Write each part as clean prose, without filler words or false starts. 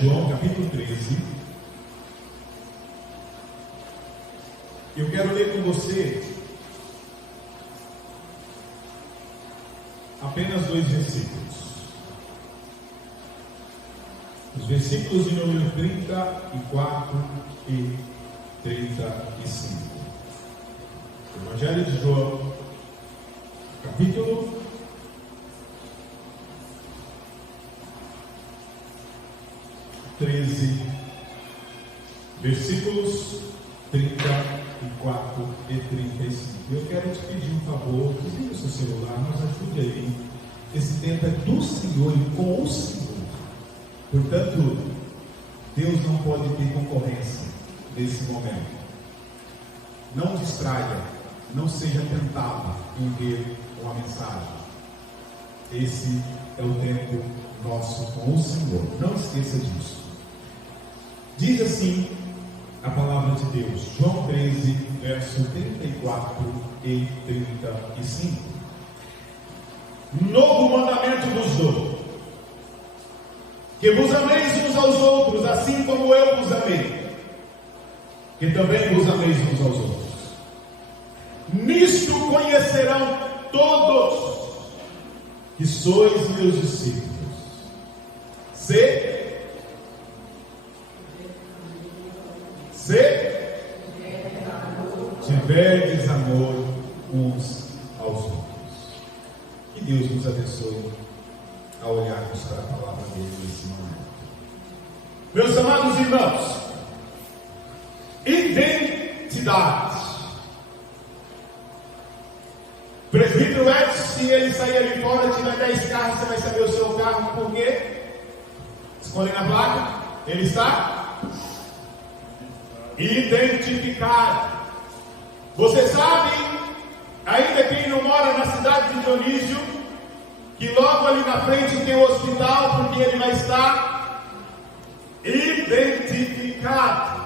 João, capítulo 13. Eu quero ler com você apenas 2 versículos. Os versículos de número 34 e 35. Evangelho de João, capítulo 13, versículos 34 e 35. Eu quero te pedir um favor, desliga o seu celular, nos ajude aí. Esse tempo é do Senhor e com o Senhor. Portanto, Deus não pode ter concorrência nesse momento. Não distraia, não seja tentado em ver uma mensagem. Esse é o tempo nosso com o Senhor. Não esqueça disso. Diz assim a palavra de Deus, João 13, verso 34 e 35. Novo mandamento vos dou, que vos ameis uns aos outros, assim como eu vos amei, que também vos ameis uns aos outros. Nisto conhecerão todos que sois meus discípulos, se tiverdes amor uns aos outros. Que Deus nos abençoe a olharmos para a palavra dele nesse momento. Meus amados irmãos, identidade. Presbítero Edson, se ele sair ali fora, tiver 10 carros, você vai saber o seu carro, por quê? Escolhe na placa, ele está identificado. Você sabe, ainda quem não mora na cidade de Dionísio, que logo ali na frente tem o hospital, porque ele vai estar identificado.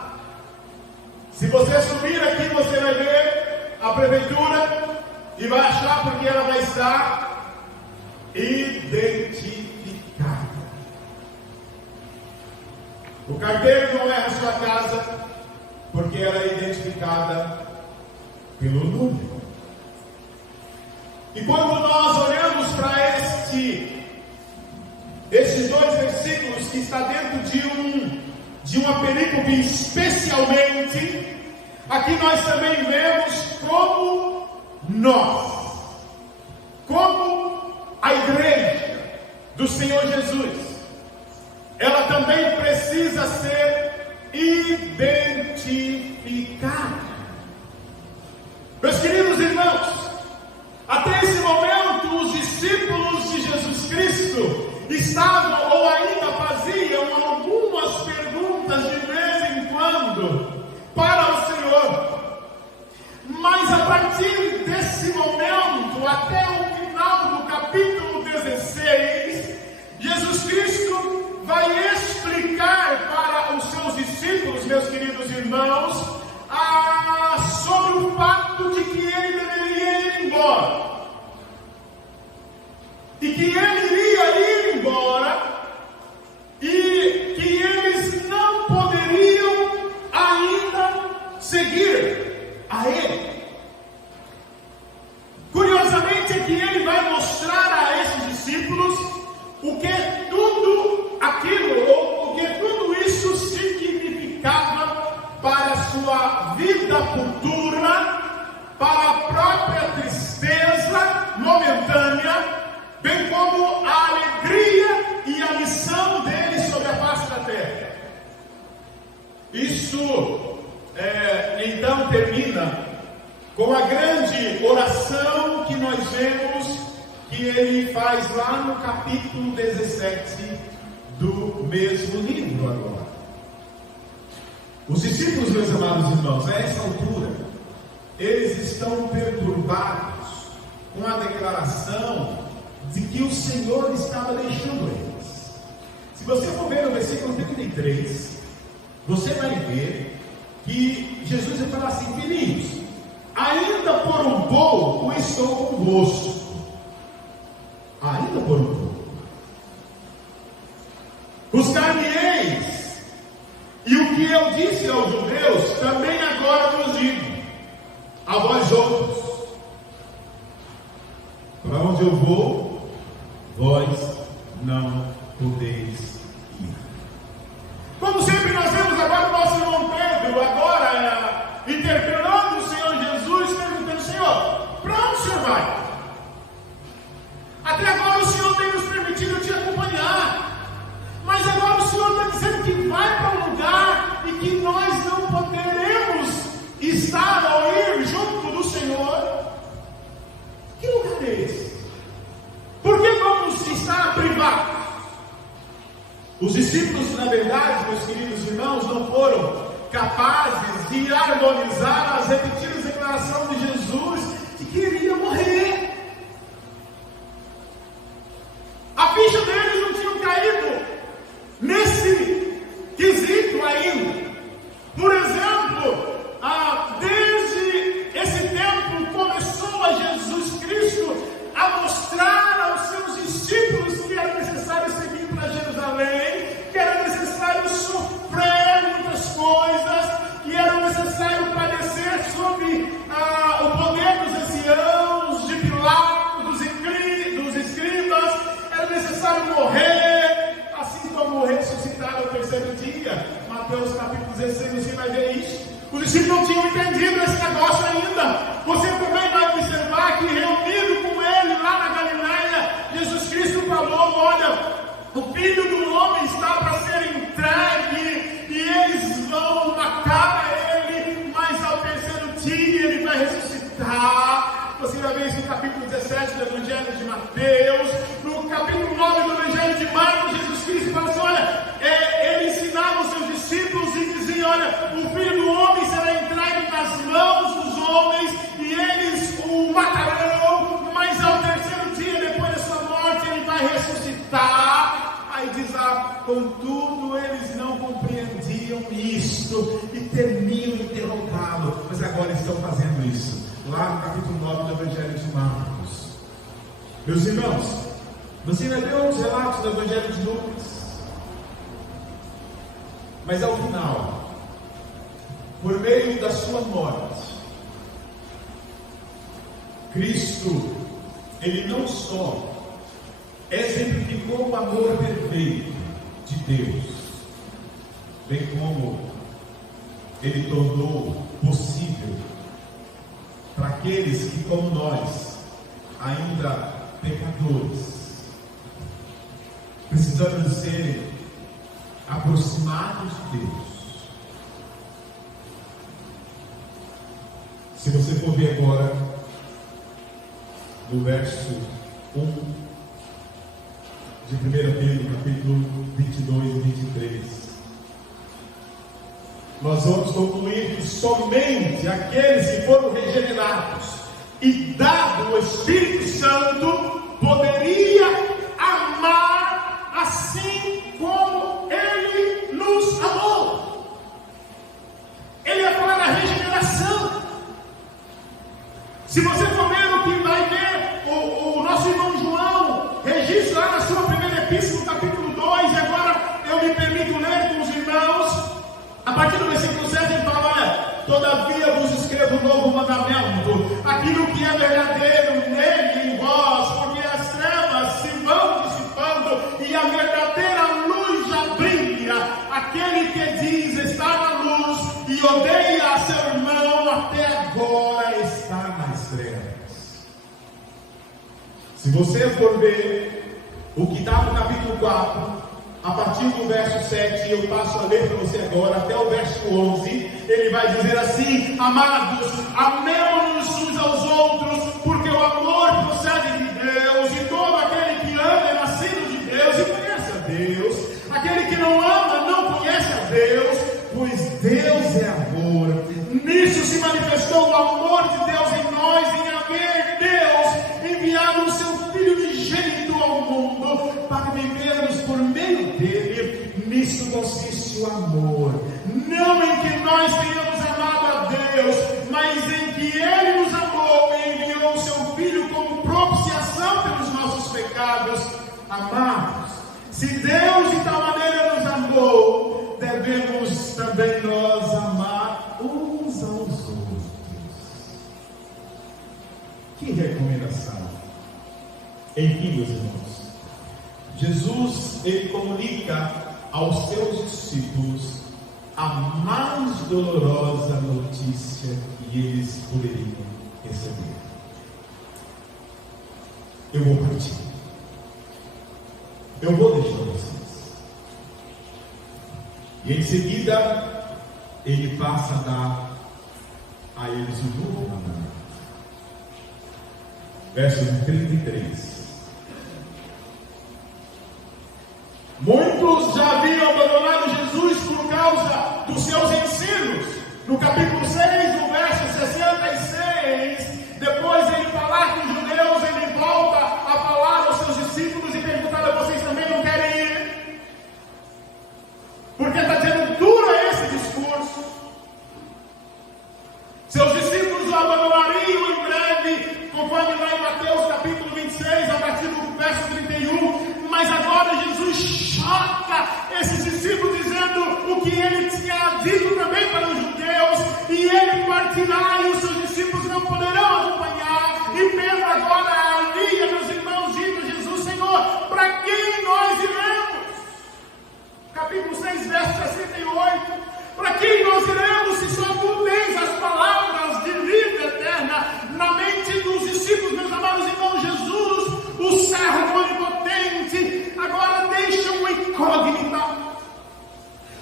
Se você subir aqui, você vai ver a prefeitura e vai achar porque ela vai estar identificada. O carteiro não é a sua casa, porque ela é identificada pelo número. E quando nós olhamos para esses 2 versículos que está dentro de uma perícope especialmente, aqui nós também vemos como a igreja do Senhor Jesus, ela também precisa ser identificada. Meus queridos irmãos, até esse momento os discípulos de Jesus Cristo estavam ou ainda faziam algumas perguntas de vez em quando para o Senhor. Mas a partir desse momento, até o final do capítulo 16, Jesus Cristo vai explicar para os seus discípulos, meus queridos irmãos, sobre o fato de que ele deveria ir embora. E que ele iria ir embora e que eles não poderiam ainda seguir a ele. Curiosamente é que ele vai mostrar a esses discípulos o que tudo aquilo, ou o que tudo isso significava para a sua vida futura, para a própria tristeza momentânea, bem como a alegria e a missão dele sobre a face da terra. Isso então termina com a grande oração que nós vemos que ele faz lá no capítulo 17 do mesmo livro agora. Os discípulos, meus amados irmãos, a essa altura, eles estão perturbados com a declaração de que o Senhor estava deixando eles. Se você for ver no versículo 33, você vai ver que Jesus vai falar assim: filhinhos, ainda por um pouco estou convosco. Ainda por um pouco. Buscar-me-eis o que eu disse aos judeus, também agora vos digo, a vós outros: para onde eu vou, vós não podeis ir. Como sempre nós vemos agora o nosso irmão Pedro, agora interpelando o Senhor Jesus, perguntando: Senhor, para onde o Senhor vai? Até agora o Senhor tem nos permitido te acompanhar, mas agora o Senhor está dizendo que vai para um lugar e que nós não poderemos estar ou ir junto do Senhor. Que lugar é esse? Por que vamos estar privados? Os discípulos, na verdade, meus queridos irmãos, não foram capazes de harmonizar as repetidas declarações de Jesus de que iria morrer. A ficha deles não tinha caído nesse quesito ainda. Por exemplo, desde esse tempo começou a Jesus Cristo a mostrar aos seus discípulos que era necessário seguir para Jerusalém, que era necessário sofrer muitas coisas, que era necessário padecer sob o poder dos anciãos, de Pilatos, dos escribas. Era necessário morrer, assim como ressuscitar ao terceiro dia. Mateus capítulo 16, você vai ver isso. Os discípulos não tinham entendido esse negócio ainda. Você também vai observar que, reunido com ele lá na Galileia, Jesus Cristo falou: olha, o Filho do Homem está para ser entregue e eles vão matar ele, mas ao terceiro dia ele vai ressuscitar. Você vai ver isso no capítulo 17 do Evangelho de Mateus. No capítulo 9 do Evangelho de Marcos, Jesus Cristo fala assim: olha, ele ensinava os seus discípulos e dizia: olha, o Filho do Homem será entregue nas mãos dos homens e eles o matarão, mas ao terceiro dia, depois da sua morte, ele vai ressuscitar. Aí diz lá: contudo, eles não compreendiam isto e temiam interrogá-lo, mas agora estão fazendo isso. Lá no capítulo 9 do Evangelho de Marcos. Meus irmãos, você vai ver os relatos do Evangelho de Lucas, mas ao final, por meio da sua morte, Cristo, ele não só exemplificou o amor perfeito de Deus, bem como ele tornou possível para aqueles que, como nós, ainda pecadores, precisamos ser aproximados de Deus. Se você for ver agora no verso 1 de 1 Pedro, capítulo 22 e 23, nós vamos concluir que somente aqueles que foram regenerados e dado o Espírito Santo poderia amar assim como Ele nos amou. Ele ia falar da regeneração. Se você for ver o que vai ver, o nosso irmão João registra lá na sua primeira epístola, capítulo 2, e agora eu me permito ler com os irmãos. A partir do versículo 7 ele fala: olha, todavia vos escrevo um novo mandamento, aquilo que é verdadeiro nele em vós, porque as trevas se vão dissipando e a verdadeira luz já brilha. Aquele que diz estar na luz e odeia a seu irmão, até agora está nas trevas. Se você for ver o que está no capítulo 4, a partir do verso 7, eu passo a ler para você agora, até o verso 11, ele vai dizer assim: amados, amemo-nos uns aos outros, porque o amor procede de Deus, e todo aquele que ama é nascido de Deus e conhece a Deus. Aquele que não ama não conhece a Deus, pois Deus é amor. Nisso se manifestou o amor de Deus em nós, em haver Deus enviado o seu Filho unigênito ao mundo, para vivermos por meio dele. Nisso consiste o amor, não em que nós tenhamos amado a Deus, mas em que Ele nos amou e enviou o seu Filho como propiciação pelos nossos pecados. Amados, se Deus de tal maneira nos amou, devemos também Enfim, meus irmãos, Jesus, ele comunica aos seus discípulos a mais dolorosa notícia que eles poderiam receber. Eu vou partir. Eu vou deixar vocês. E em seguida, ele passa a dar a eles um novo mandamento. Verso 33. Muitos já haviam abandonado Jesus por causa dos seus ensinos. No capítulo 6, no verso 66, depois de ele falar com os judeus, ele volta a falar aos seus discípulos e perguntar a vocês também não querem ir? Porque está dizendo duro esse discurso. Seus discípulos o abandonariam em breve, conforme lá em Mateus capítulo 26, a partir do verso 31. Mas agora Jesus choca esses discípulos dizendo o que ele tinha dito também para os judeus, e ele partirá e os seus discípulos não poderão acompanhar. E Pedro agora alia, meus irmãos, dito a Jesus: Senhor, para quem nós iremos? Capítulo 6, verso 68. Para quem nós iremos se só tu tens as palavras de vida eterna? Na mente dos discípulos, meus amados irmãos, Jesus, o servo onipotente, agora deixa uma incógnita.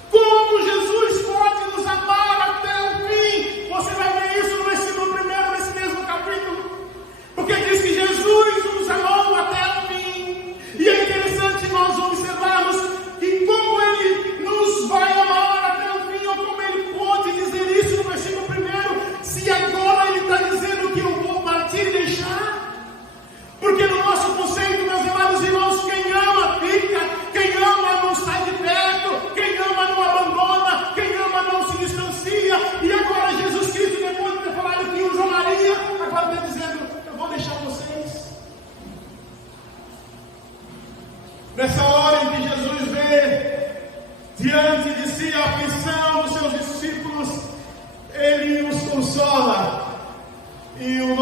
Como Jesus pode nos amar até o fim? Você vai ver isso no versículo 1, nesse mesmo capítulo. Porque diz que Jesus nos amou até o fim. E é interessante nós observarmos que como ele nos vai amar até o fim, ou como ele pode dizer isso no versículo 1, se agora ele está dizendo que eu vou partir e deixar. Porque no nosso conceito, meus amados irmãos, quem ama fica, quem ama não sai de perto, quem ama não abandona, quem ama não se distancia. E agora Jesus Cristo, depois de ter falado que os amaria, agora está dizendo: eu vou deixar vocês. Nessa hora em que Jesus vê diante de si a aflição dos seus discípulos, ele os consola. E o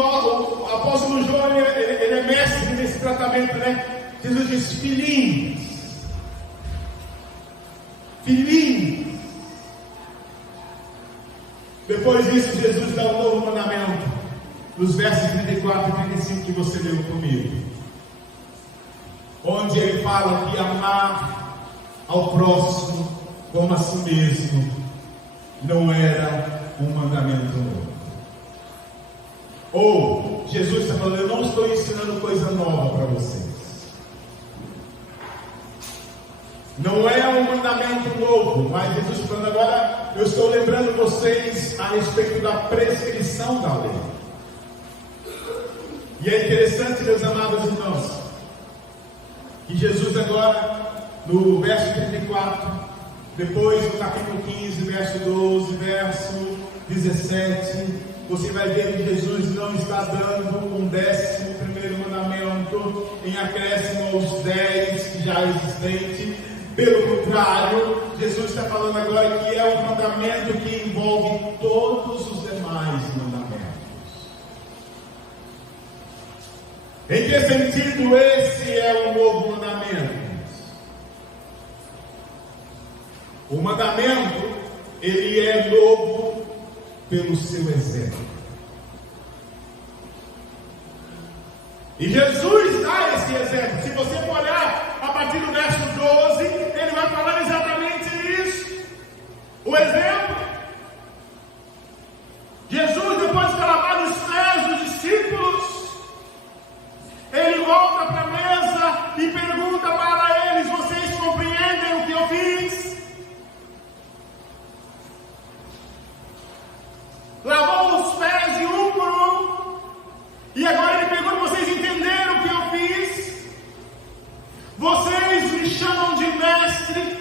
apóstolo João, ele é mestre nesse tratamento, né? Jesus diz: filhinhos, filhinhos. Depois disso, Jesus dá um novo mandamento, nos versos 34 e 35 que você leu comigo, onde ele fala que amar ao próximo como a si mesmo não era um mandamento novo. Ou Jesus está falando: eu não estou ensinando coisa nova para vocês. Não é um mandamento novo, mas Jesus está falando agora: eu estou lembrando vocês a respeito da prescrição da lei. E é interessante, meus amados irmãos, que Jesus agora, no verso 34, depois no capítulo 15, verso 12, verso 17, você vai ver que Jesus não está dando um 11º mandamento em acréscimo aos 10 que já é existente. Pelo contrário, Jesus está falando agora que é um mandamento que envolve todos os demais mandamentos. Em que sentido esse é o novo mandamento? O mandamento, ele é novo pelo seu exemplo. E Jesus dá esse exemplo. Se você for olhar a partir do verso 12, ele vai falar exatamente isso. O exemplo. Jesus, depois de lavar os pés dos discípulos, ele volta para a mesa e pergunta para eles: vocês compreendem o que eu fiz? Lavou os pés de um por um. E agora ele pergunta: vocês entenderam o que eu fiz? Vocês me chamam de mestre,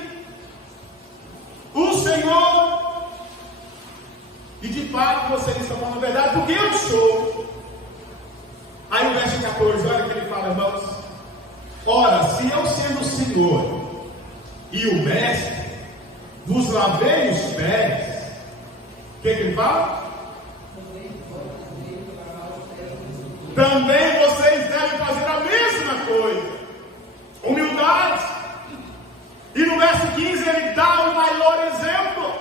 o Senhor, e de fato vocês estão falando a verdade, porque eu sou. Aí o verso 14, olha o que ele fala, irmãos: ora, se eu sendo o Senhor e o mestre vos lavei os pés, o que ele fala? Também vocês devem fazer a mesma coisa: humildade. E no verso 15 ele dá o maior exemplo.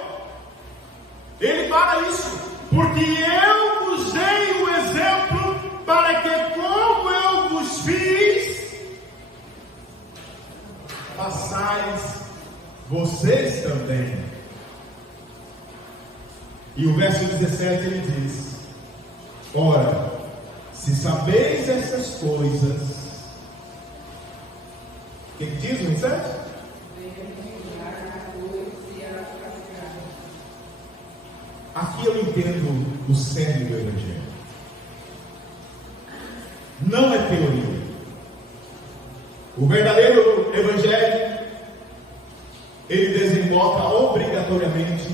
Ele fala isso: porque eu vos dei o exemplo para que, como eu vos fiz, façais vocês também. E o verso 17 ele diz: ora, se sabeis essas coisas, o que diz o 17? Aqui eu entendo o sério do Evangelho. Não é teoria. O verdadeiro Evangelho, ele desemboca obrigatoriamente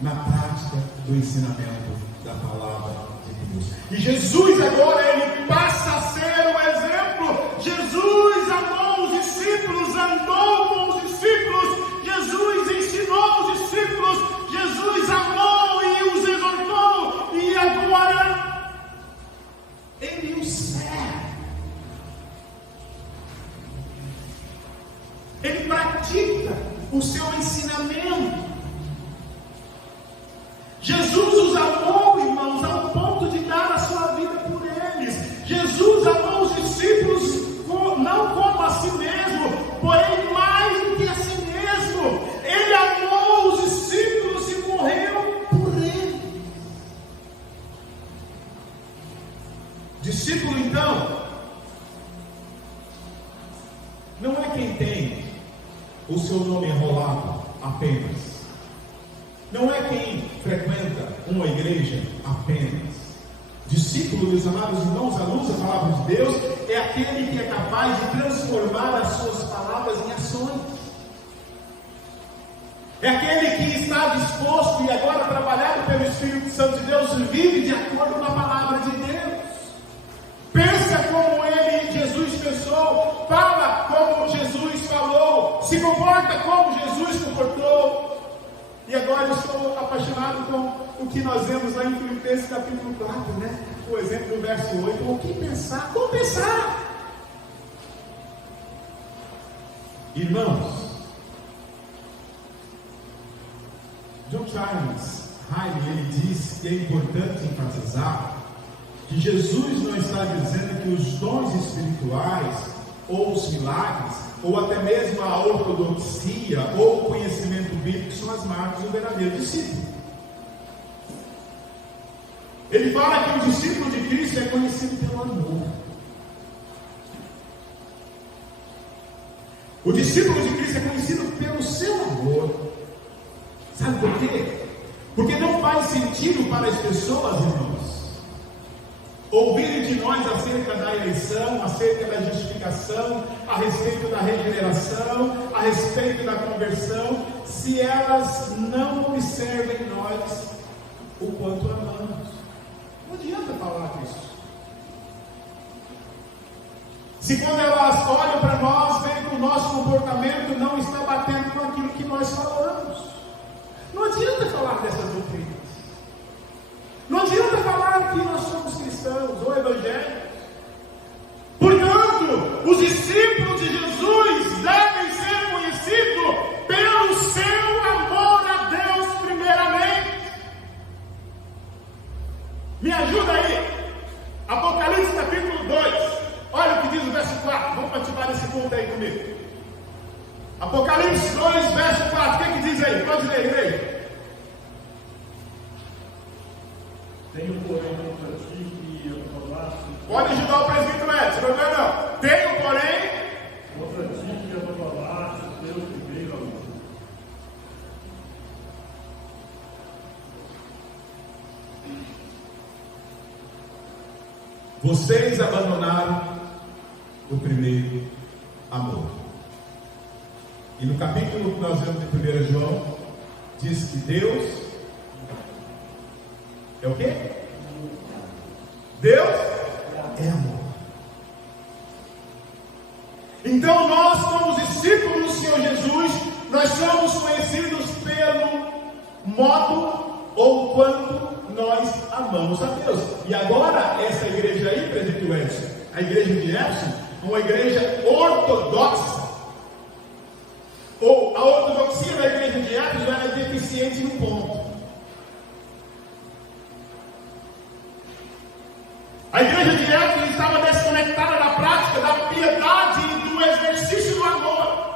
na prática do ensinamento da palavra de Deus. E Jesus agora, ele passa a ser o exemplo. Jesus amou os discípulos, andou com os discípulos, Jesus ensinou os discípulos, Jesus amou e os exortou, e agora ele os serve. Ele pratica o seu ensinamento. Jesus os amou, irmãos, ao ponto de dar a sua vida por eles. Jesus amou os discípulos não como a si mesmo, porém mais do que a si mesmo. Ele amou os discípulos e morreu por eles. Discípulo, então, não é quem tem o seu nome enrolado apenas. Não é quem frequenta uma igreja apenas. Discípulo, meus amados irmãos, à luz da palavra de Deus, é aquele que é capaz de transformar as suas palavras em ações. É aquele que está disposto e agora trabalhado pelo Espírito Santo de Deus, vive de acordo com a palavra de Deus. Pensa como ele, Jesus, pensou, fala como Jesus falou, se comporta como Jesus comportou. E agora eu estou apaixonado com o que nós vemos lá em Filipenses capítulo 4, né? O exemplo do verso 8. O que pensar? Como pensar? Irmãos, John Charles Riley, ele diz que é importante enfatizar que Jesus não está dizendo que os dons espirituais, ou os milagres, ou até mesmo a ortodoxia, ou o conhecimento bíblico são as marcas do verdadeiro discípulo. Ele fala que o discípulo de Cristo é conhecido pelo amor. O discípulo de Cristo é conhecido pelo seu amor. Sabe por quê? Porque não faz sentido para as pessoas, irmãos, ouvirem de nós acerca da eleição, acerca da justificação, a respeito da regeneração, a respeito da conversão, se elas não observem em nós o quanto amamos. Não adianta falar disso. Se quando elas olham para nós, veem que o nosso comportamento não está batendo com aquilo que nós falamos, não adianta falar dessas doutrinas. Não adianta falar que nós somos cristãos ou evangélicos. Portanto, os discípulos de Jesus devem ser conhecidos pelo seu amor a Deus primeiramente. Me ajuda aí. Apocalipse capítulo 2. Olha o que diz o verso 4. Vamos participar desse ponto aí comigo. Apocalipse 2, verso 4. O que diz aí? Pode ler, igreja. Tenho, porém, contra ti que aprovaste. Pode ajudar o presbítero Edson, não é não. Tenho, porém, Contra ti que aprovaste o teu primeiro amor. Vocês abandonaram o primeiro amor. E no capítulo que nós vemos de 1 João, diz que Deus é o quê? Deus é amor. Então nós, como discípulos do Senhor Jesus, nós somos conhecidos pelo modo ou quanto nós amamos a Deus. E agora, essa igreja aí, presbítero Edson, a igreja de Edson, uma igreja ortodoxa. Ou a ortodoxia da igreja de Éfeso era deficiente em um ponto. A igreja de Éfeso estava desconectada da prática, da piedade e do exercício do amor.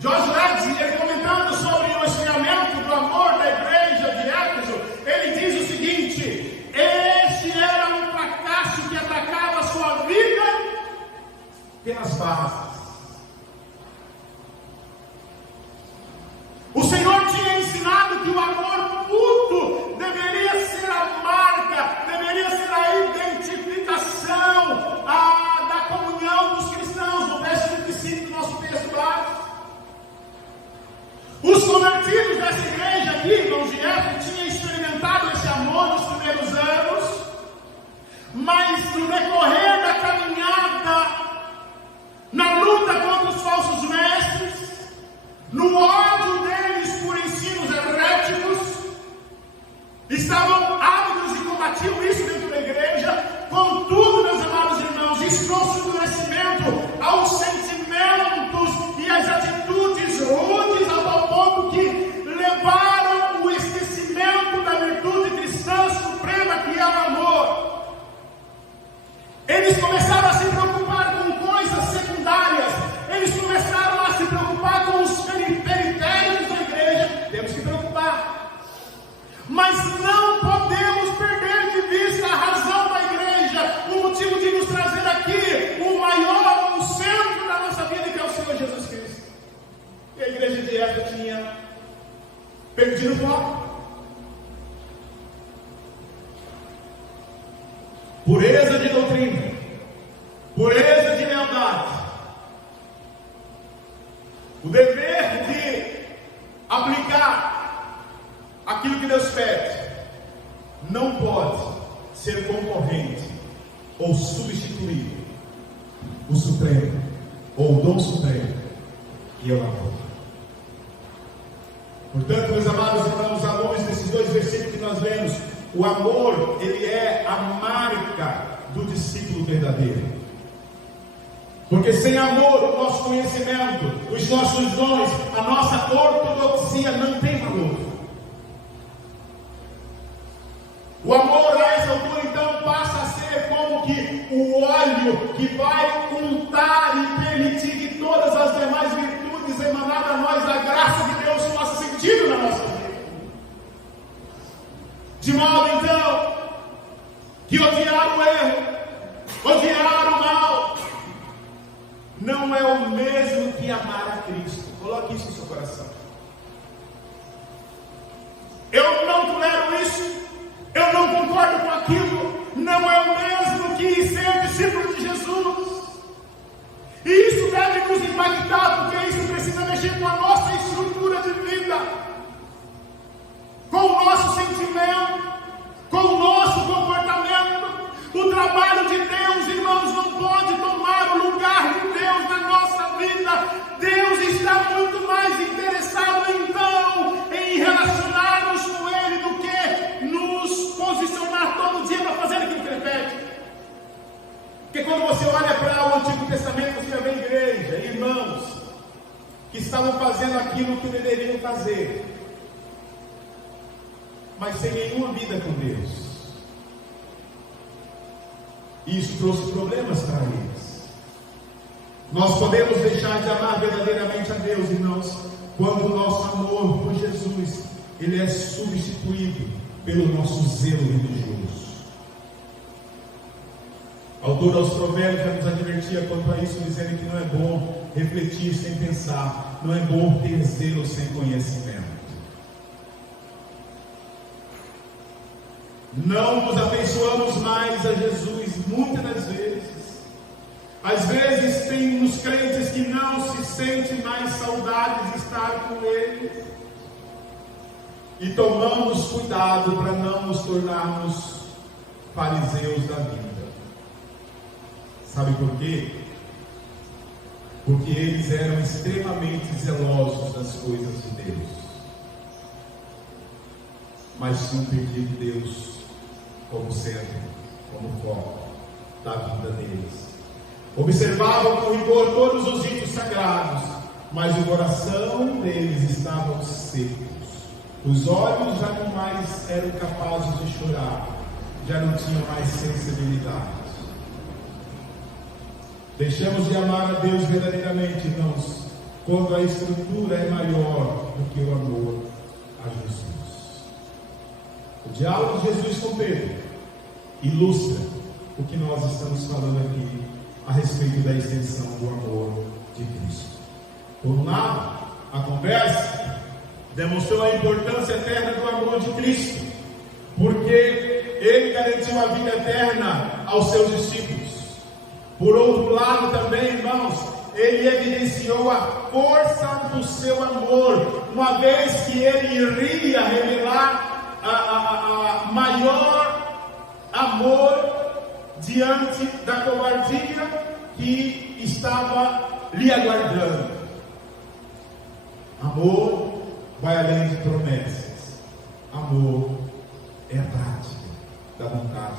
George Lacey, ele comentando sobre o esfriamento do amor da igreja de Éfeso, ele diz o seguinte: este era um fracasso que atacava a sua vida pelas bases. O Senhor tinha ensinado que o amor mútuo deveria ser a marca, deveria ser a identificação da comunhão dos cristãos, no verso 25 do nosso texto básico. Os convertidos dessa igreja aqui, irmãos de Éfeso, tinham experimentado esse amor nos primeiros anos, mas no decorrer da caminhada, na luta contra os falsos mestres, no ódio deles por ensinos heréticos, estavam ávidos e combatiam isso dentro da igreja. Contudo, meus amados irmãos, isso trouxe endurecimento aos sentimentos e às atitudes rudes, a tal ponto que levaram o esquecimento da virtude cristã suprema que é o amor. Eles começaram a se preocupar com coisas secundárias, eles começaram a se preocupar com os periféricos da igreja. Temos que preocupar, mas não podemos perder de vista a razão da igreja, o motivo de nos trazer aqui, o maior, o centro da nossa vida, que é o Senhor Jesus Cristo. E a igreja de Éfeso tinha perdido o foco. Pureza de doutrina, pureza de lealdade, o dever de aplicar aquilo que Deus pede, não pode ser concorrente ou substituir o Supremo ou o dom supremo, que é o amor. Portanto, meus amados irmãos, à luz desses dois versículos que nós lemos, o amor, ele é a marca do discípulo verdadeiro. Porque sem amor, o nosso conhecimento, os nossos dons, a nossa ortodoxia não tem valor. O amor a essa altura então passa a ser como que o óleo que vai untar e permitir que todas as demais virtudes emanadas a nós da graça de Deus façam sentido na nossa vida. De modo então que odiar o erro, odiar o mal, não é o mesmo que amar a Cristo. Coloque isso no seu coração. Eu não tolero isso, eu não concordo com aquilo, não é o mesmo que ser discípulo de Jesus. E isso deve nos impactar, porque isso precisa mexer com a nossa estrutura de vida, com o nosso sentimento, com o nosso comportamento. O trabalho de Deus, irmãos, não pode tomar o lugar de Deus na nossa vida. Deus está muito mais interessado então em relacionar-nos com Ele do que nos posicionar todo dia para fazer aquilo que Ele pede. Porque quando você olha para o Antigo Testamento, você vê igreja, irmãos que estavam fazendo aquilo que deveriam fazer, mas sem nenhuma vida com Deus. Isso trouxe problemas para eles. Nós podemos deixar de amar verdadeiramente a Deus, irmãos, quando o nosso amor por Jesus, ele é substituído pelo nosso zelo religioso. O autor aos Provérbios já nos advertia quanto a isso, dizendo que não é bom refletir sem pensar, não é bom ter zelo sem conhecimento. Não nos afeiçoamos mais a Jesus, muitas das vezes. Às vezes tem nos crentes que não se sente mais saudade de estar com Ele. E tomamos cuidado para não nos tornarmos fariseus da vida. Sabe por quê? Porque eles eram extremamente zelosos das coisas de Deus, mas tinham perdido Deus como centro, como foco da vida deles. Observavam com rigor todos os ritos sagrados, mas o coração deles estava seco. Os olhos já não mais eram capazes de chorar, já não tinham mais sensibilidade. Deixamos de amar a Deus verdadeiramente, irmãos, quando a estrutura é maior do que o amor a Jesus. O diálogo de Jesus com Pedro ilustra o que nós estamos falando aqui a respeito da extensão do amor de Cristo. Por um lado, a conversa demonstrou a importância eterna do amor de Cristo, porque Ele garantiu a vida eterna aos seus discípulos. Por outro lado também, irmãos, Ele evidenciou a força do seu amor, uma vez que Ele iria revelar a maior amor diante da covardia que estava lhe aguardando. Amor vai além de promessas. Amor é a prática da vontade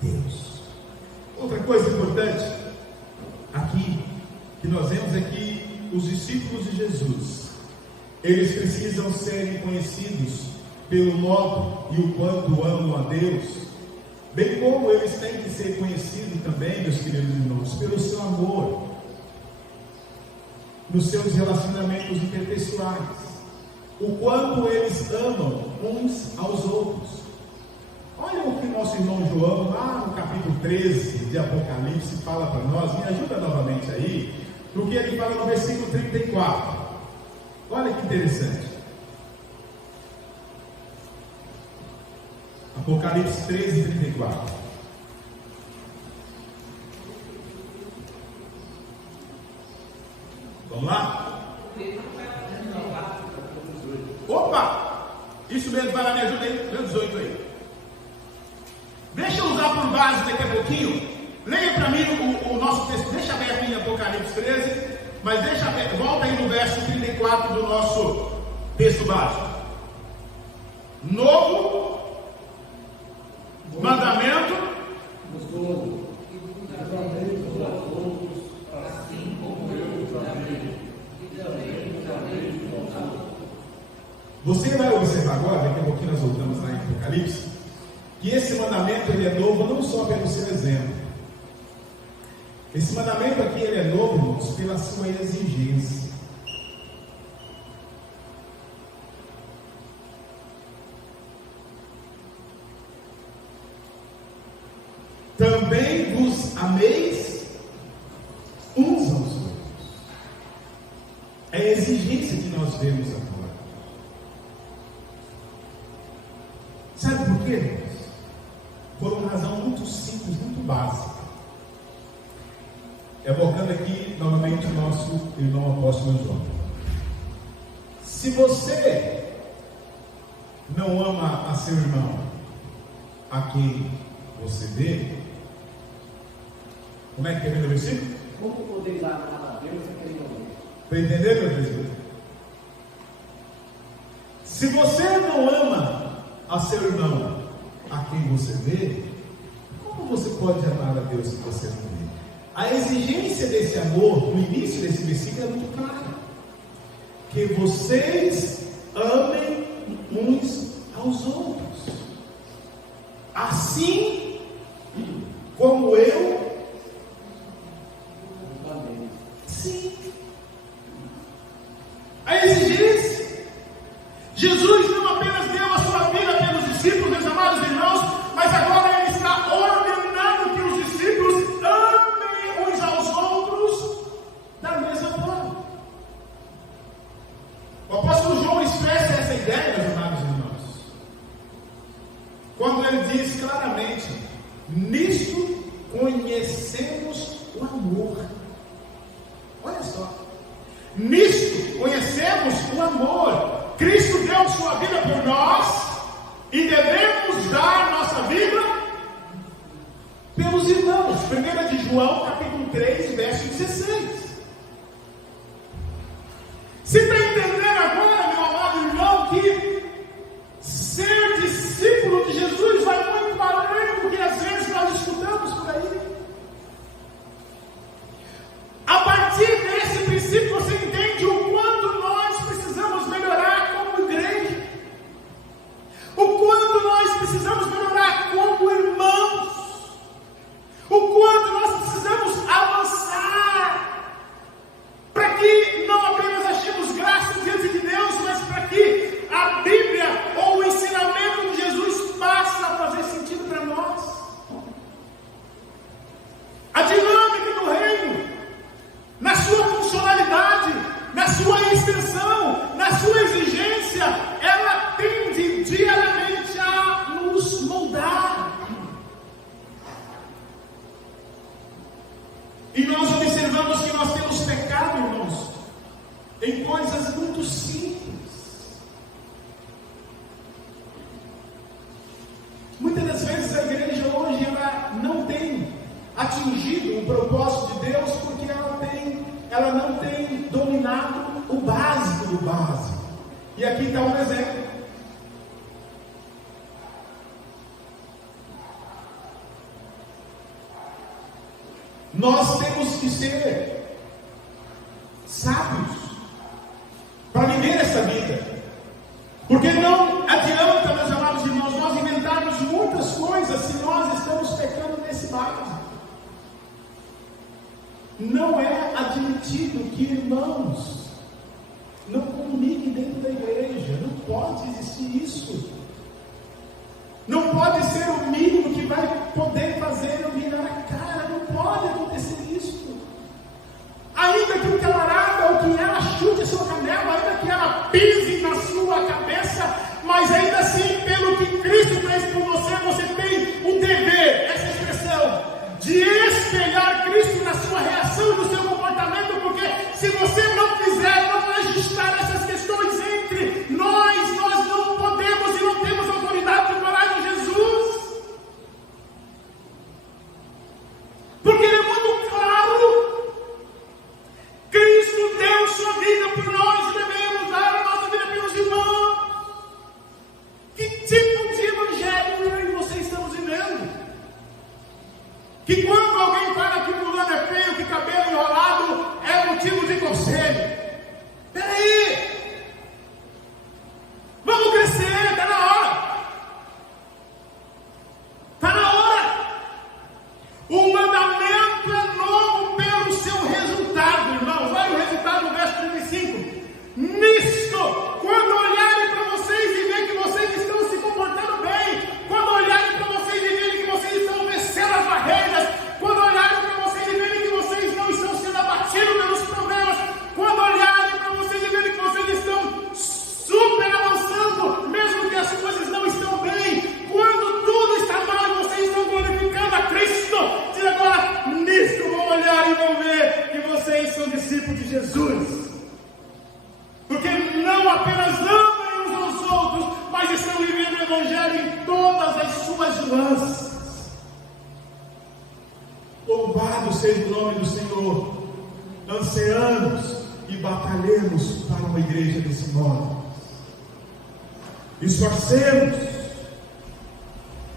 de Deus. Outra coisa importante aqui que nós vemos é que os discípulos de Jesus, eles precisam serem conhecidos pelo modo e o quanto amam a Deus, bem como eles têm que ser conhecidos também, meus queridos irmãos, pelo seu amor nos seus relacionamentos interpessoais, o quanto eles amam uns aos outros. Olha o que nosso irmão João, lá no capítulo 13 de Apocalipse, fala para nós. Me ajuda novamente aí, porque ele fala no versículo 34. Olha que interessante. Apocalipse 13, 34. Vamos lá? Opa! Isso mesmo, vai lá, me ajuda aí. 18 aí. Deixa eu usar por base daqui a pouquinho. Leia para mim o nosso texto. Deixa aberto em Apocalipse 13, mas deixa aberto. Volta aí no verso 34 do nosso texto básico. Novo mandamento. Assim como eu os amei, e também os amei de volta. Você vai observar agora, daqui a pouquinho nós voltamos lá em Apocalipse, que esse mandamento ele é novo não só pelo seu exemplo. Esse mandamento aqui ele é novo, irmãos, pela sua exigência. Também vos ameis uns aos outros. É a exigência que nós vemos agora. Sabe por quê, irmãos? Por uma razão muito simples, muito básica. Evocando aqui novamente o nosso irmão apóstolo João. Se você não ama a seu irmão, a quem você vê, como é que termina o versículo? Como podeis amar a Deus a quem não vê? Para entender, meu Deus? Se você não ama a seu irmão, a quem você vê, como você pode amar a Deus se você não vê? A exigência desse amor, no início desse versículo, é muito clara. Que vocês amem uns aos outros. Assim como eu. Sim. A exigência. Jesus não apenas deu a sua vida pelos discípulos, meus amados irmãos, mas agora Ele está ordenando que os discípulos amem uns aos outros da mesma forma. O apóstolo João expressa essa ideia, meus amados irmãos, quando ele diz claramente: nisto conhecemos o amor. Olha só, nisto conhecemos o amor. Cristo deu sua vida por nós e devemos dar nossa vida pelos irmãos. 1 de João, capítulo 3, verso 16. Você está entendendo agora, meu amado irmão, que ser discípulo de Jesus vai muito além E aqui está um exemplo. Nós temos que ser sábios para viver essa vida. Porque não adianta, meus amados irmãos, nós inventarmos muitas coisas se nós estamos pecando nesse básico. Não é admitido que irmãos não comuniquem dentro da igreja. Não pode existir isso. Não pode ser o mínimo que vai poder fazer eu virar a cara. Não pode acontecer isso. Ainda que o camarada ou que ela chute a sua canela, ainda que ela pise na sua cabeça, mas ainda assim, pelo que Cristo fez por você, você tem um dever, essa expressão, de espelhar Cristo na sua reação e no seu comportamento, porque se você não fizer, não ajustar essas questões entre nós não podemos e não temos autoridade de parar em Jesus. Porque ele é muito claro. Cristo deu sua vida por nós e devemos dar a nossa vida pelos irmãos. Que tipo de evangelho eu e você estamos vivendo? Que quando alguém fala que fulano é feio, que cabelo enrolado é motivo de conselho. Peraí! Vamos crescer, está na hora! Está na hora! O mandamento é novo pelo seu resultado, irmãos. Olha o resultado no verso 35. Nisto, quando olharem para vocês e verem que vocês estão se comportando bem, quando olharem para vocês e verem que vocês estão vencendo as barreiras, quando olharem para vocês e verem que vocês não estão sendo abatidos pelos problemas, quando olharem para vocês e verem que vocês estão super avançando, mesmo que as coisas não estão bem, quando tudo está mal e vocês estão glorificando a Cristo, diz agora, nisto vão olhar e vão ver que vocês são discípulos de Jesus. Porque não apenas amam uns aos outros, mas estão vivendo o Evangelho em todas as suas nuances. Louvado seja o nome do Senhor. Ansiamos e batalhemos para uma igreja desse modo. Esforcemos.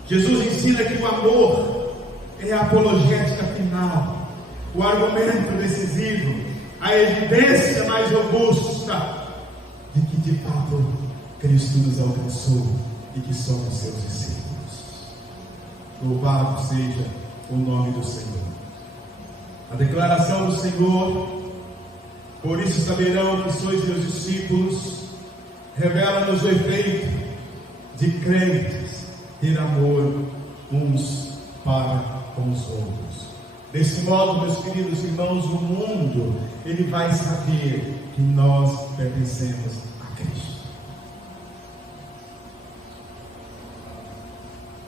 Jesus ensina que o amor é a apologética final, o argumento decisivo, a evidência mais robusta de que de fato Cristo nos alcançou e que somos seus discípulos. Louvado seja o nome do Senhor. A declaração do Senhor, por isso saberão que sois meus discípulos, revela-nos o efeito de crentes ter amor uns para com os outros. Desse modo, meus queridos irmãos, o mundo ele vai saber que nós pertencemos a Cristo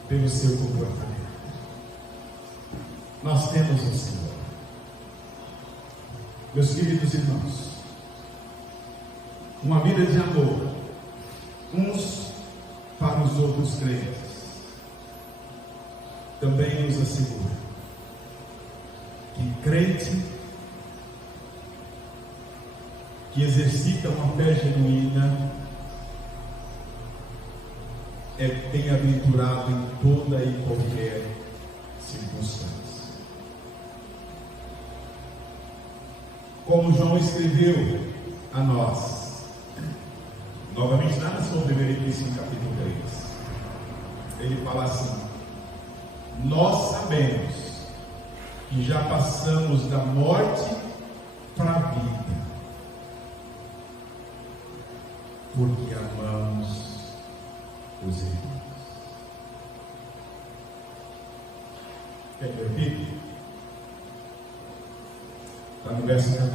pelo seu comportamento. Nós temos um Senhor. Meus queridos irmãos, uma vida de amor uns para os outros crentes também nos assegura que crente que exercita uma fé genuína é bem-aventurado em toda e qualquer circunstância. Como João escreveu a nós, novamente lá na sua primeira epístola, capítulo 3, ele fala assim: nós sabemos que já passamos da morte para a vida, porque amamos os irmãos. Quer ver o vídeo? Está no verso 14,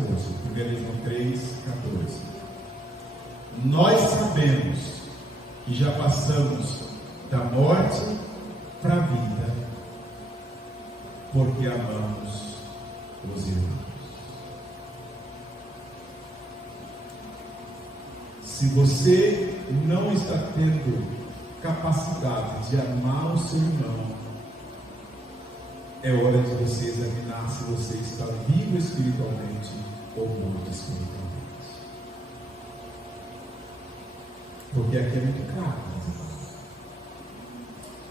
1 João 3, 14. Nós sabemos que já passamos da morte para a vida, porque amamos os irmãos. Se você não está tendo capacidade de amar o seu irmão, é hora de você examinar se você está vivo espiritualmente ou morto espiritualmente. Porque aqui é muito caro.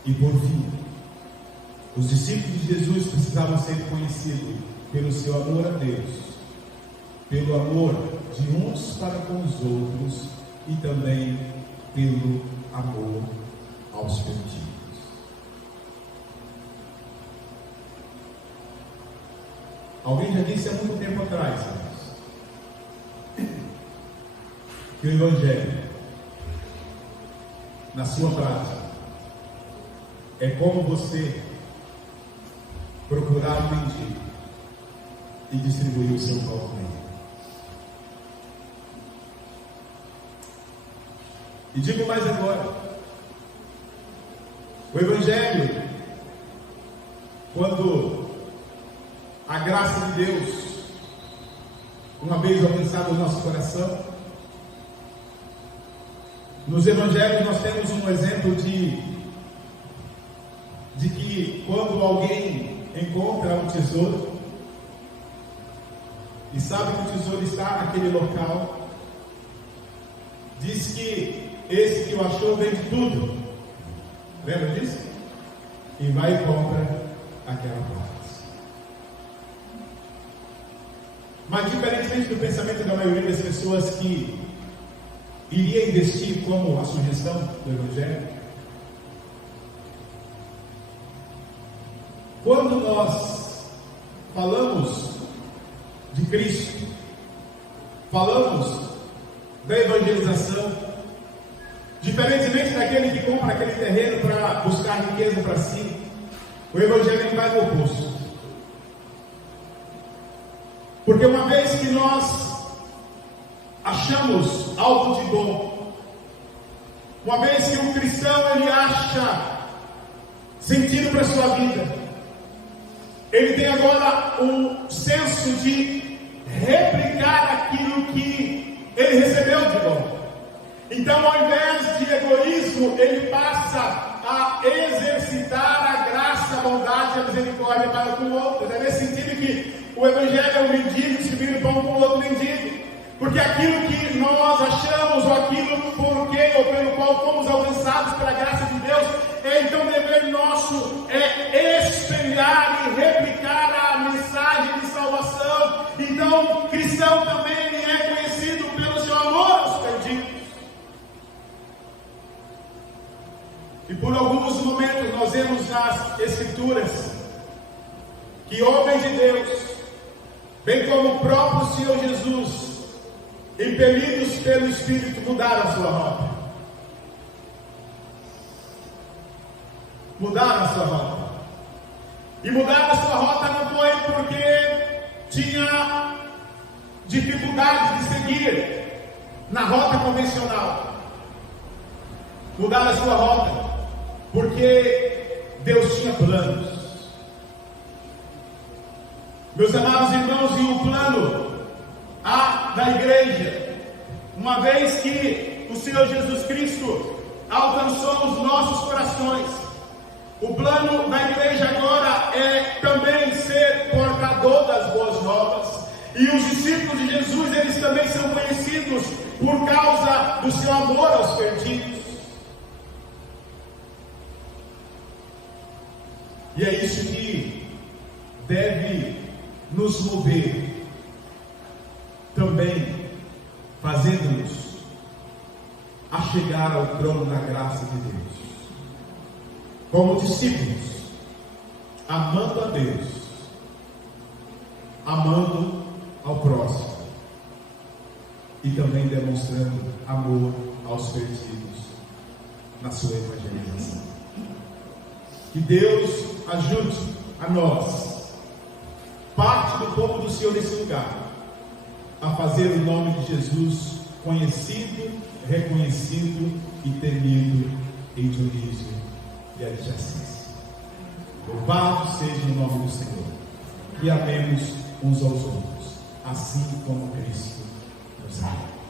E por fim, os discípulos de Jesus precisavam ser conhecidos pelo seu amor a Deus, pelo amor de uns para com os outros e também pelo amor aos perdidos. Alguém já disse há muito tempo atrás, que o Evangelho, na sua prática, é como você procurar um mendigo e distribuir o seu pão com ele. E digo mais agora, o Evangelho, quando a graça de Deus, uma vez alcançada no nosso coração, nos Evangelhos nós temos um exemplo de que quando alguém encontra um tesouro e sabe que o tesouro está naquele local, diz que esse que o achou vende tudo. Lembra disso? E vai e compra aquela parte. Mas diferentemente do pensamento da maioria das pessoas que iria investir como a sugestão do Evangelho, quando nós falamos de Cristo, falamos da evangelização, diferentemente daquele que compra aquele terreno para buscar riqueza para si, o Evangelho vai no oposto. Porque uma vez que nós achamos algo de bom, uma vez que um cristão ele acha sentido para a sua vida, ele tem agora um senso de replicar aquilo que ele recebeu de bom. Então, ao invés de egoísmo, ele passa a exercitar a graça, a bondade e a misericórdia para com outros. É nesse sentido que o Evangelho é um mendigo distribuindo pão com outro mendigo. Porque aquilo que nós achamos, ou aquilo por que ou pelo qual fomos alcançados pela graça de Deus, é então dever nosso espelhar e replicar a mensagem de salvação. Então, cristão também é conhecido pelo seu amor aos perdidos. E por alguns momentos nós vemos nas Escrituras que homens de Deus, bem como o próprio Senhor Jesus, impelidos pelo Espírito, mudaram a sua rota. Mudaram a sua rota. E mudaram a sua rota não foi porque tinha dificuldade de seguir na rota convencional. Mudaram a sua rota porque Deus tinha planos. Meus amados irmãos, e o plano da igreja, uma vez que o Senhor Jesus Cristo alcançou os nossos corações, o plano da igreja agora é também ser portador das boas novas. E os discípulos de Jesus, eles também são conhecidos por causa do seu amor aos perdidos. E é isso que deve nos mover, também fazendo-nos a chegar ao trono da graça de Deus, como discípulos, amando a Deus, amando ao próximo e também demonstrando amor aos perdidos na sua evangelização. Que Deus ajude a nós, parte do povo do Senhor nesse lugar, a fazer o nome de Jesus conhecido, reconhecido e temido em Dionísio e adjacência. Louvado seja o nome do Senhor. E amemos uns aos outros, assim como Cristo nos ama.